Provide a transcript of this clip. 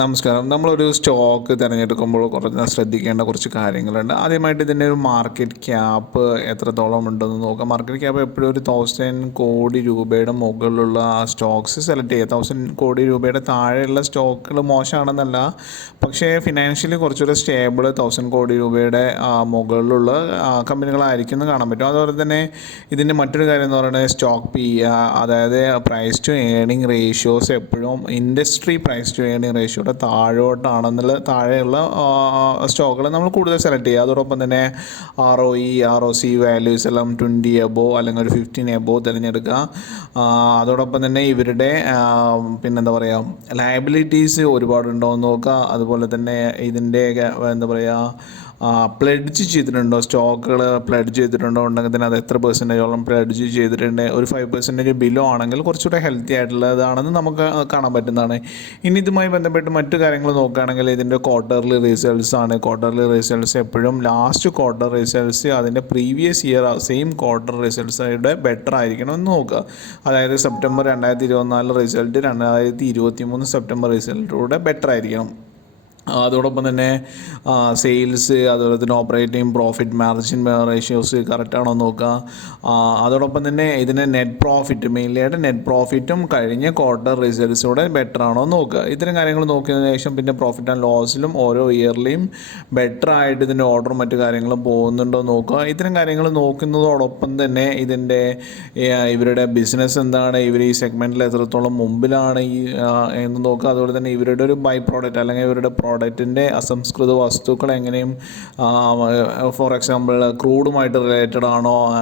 നമസ്കാരം. നമ്മളൊരു സ്റ്റോക്ക് തിരഞ്ഞെടുക്കുമ്പോൾ ശ്രദ്ധിക്കേണ്ട കുറച്ച് കാര്യങ്ങളുണ്ട്. ആദ്യമായിട്ട് ഇതിൻ്റെ ഒരു മാർക്കറ്റ് ക്യാപ്പ് എത്രത്തോളം ഉണ്ടെന്ന് നോക്കാം. മാർക്കറ്റ് ക്യാപ്പ് എപ്പോഴും ഒരു 1000 കോടി രൂപയുടെ മുകളിലുള്ള സ്റ്റോക്സ് സെലക്ട് ചെയ്യുക. 1000 കോടി രൂപയുടെ താഴെയുള്ള സ്റ്റോക്കുകൾ മോശമാണെന്നല്ല, പക്ഷേ ഫിനാൻഷ്യലി കുറച്ചുകൂടെ സ്റ്റേബിൾ 1000 കോടി രൂപയുടെ മുകളിലുള്ള കമ്പനികളായിരിക്കും എന്ന് കാണാൻ പറ്റും. അതുപോലെ തന്നെ ഇതിൻ്റെ മറ്റൊരു കാര്യം എന്ന് പറയുന്നത് സ്റ്റോക്ക് പി, അതായത് പ്രൈസ് ടു ഏർണിംഗ് റേഷ്യോസ് എപ്പോഴും ഇൻഡസ്ട്രി പ്രൈസ് ടു ഏർണിംഗ് റേഷ്യോയുടെ താഴെയുള്ള സ്റ്റോക്കുകൾ നമ്മൾ കൂടുതൽ സെലക്ട് ചെയ്യുക. അതോടൊപ്പം തന്നെ ROE ROC വാല്യൂസ് എല്ലാം 20 എബോ അല്ലെങ്കിൽ ഒരു 15 എബോ തിരഞ്ഞെടുക്കുക. അതോടൊപ്പം തന്നെ ഇവരുടെ പിന്നെന്താ പറയുക, ലയബിലിറ്റീസ് ഒരുപാടുണ്ടോ എന്ന് നോക്കുക. അതുപോലെ തന്നെ ഇതിൻ്റെ എന്താ പറയുക, പ്ലെഡ്ജ് ചെയ്തിട്ടുണ്ടോ, സ്റ്റോക്കുകൾ പ്ലെഡ്ജ് ചെയ്തിട്ടുണ്ടോ, ഉണ്ടെങ്കിൽ തന്നെ അത് എത്ര പെർസെൻറ്റേജോളം പ്ലെഡ്ജ് ചെയ്തിട്ടുണ്ട്. ഒരു 5% ബിലോ ആണെങ്കിൽ കുറച്ചുകൂടെ ഹെൽത്തി ആയിട്ടുള്ളതാണെന്ന് നമുക്ക് കാണാൻ പറ്റുന്നതാണ്. ഇനി ഇതുമായി ബന്ധപ്പെട്ട് മറ്റു കാര്യങ്ങൾ നോക്കുകയാണെങ്കിൽ ഇതിൻ്റെ ക്വാർട്ടർലി റിസൾട്ട്സ് ആണ്. ക്വാർട്ടർലി റിസൾട്ട്സ് എപ്പോഴും ലാസ്റ്റ് ക്വാർട്ടർ റിസൾട്ട്സ് അതിൻ്റെ പ്രീവിയസ് ഇയർ സെയിം ക്വാർട്ടർ റിസൾട്ട്സുടെ ബെറ്റർ ആയിരിക്കണം എന്ന് നോക്കുക. അതായത് സെപ്റ്റംബർ 2024 റിസൾട്ട് 2023 സെപ്റ്റംബർ റിസൾട്ടിലൂടെ ബെറ്റർ ആയിരിക്കണം. അതോടൊപ്പം തന്നെ സെയിൽസ്, അതുപോലെ തന്നെ ഓപ്പറേറ്റിംഗ് പ്രോഫിറ്റ് മാർജിൻ റേഷ്യോസ് കറക്റ്റാണോ നോക്കുക. അതോടൊപ്പം തന്നെ ഇതിൻ്റെ നെറ്റ് പ്രോഫിറ്റ്, മെയിൻലിയായിട്ട് നെറ്റ് പ്രോഫിറ്റും കഴിഞ്ഞ ക്വാർട്ടർ റിസൾട്ട്സോടെ ബെറ്റർ ആണോ നോക്കുക. ഇത്തരം കാര്യങ്ങൾ നോക്കിയതിന് ശേഷം പിന്നെ പ്രോഫിറ്റ് ആൻഡ് ലോസിലും ഓരോ ഇയർലിയും ബെറ്റർ ആയിട്ട് ഇതിൻ്റെ ഓർഡറും മറ്റു കാര്യങ്ങളും പോകുന്നുണ്ടോ നോക്കുക. ഇത്തരം കാര്യങ്ങൾ നോക്കുന്നതോടൊപ്പം തന്നെ ഇതിൻ്റെ ഇവരുടെ ബിസിനസ് എന്താണ്, ഇവർ ഈ സെഗ്മെൻറ്റിൽ എത്രത്തോളം മുമ്പിലാണ് എന്ന് നോക്കുക. അതുപോലെ തന്നെ ഇവരുടെ ഒരു ബൈ പ്രോഡക്റ്റ് അല്ലെങ്കിൽ ഇവരുടെ പ്രോഡക്റ്റിൻ്റെ അസംസ്കൃത വസ്തുക്കൾ എങ്ങനെയും, ഫോർ എക്സാമ്പിൾ ക്രൂഡുമായിട്ട് റിലേറ്റഡ് ആണോ,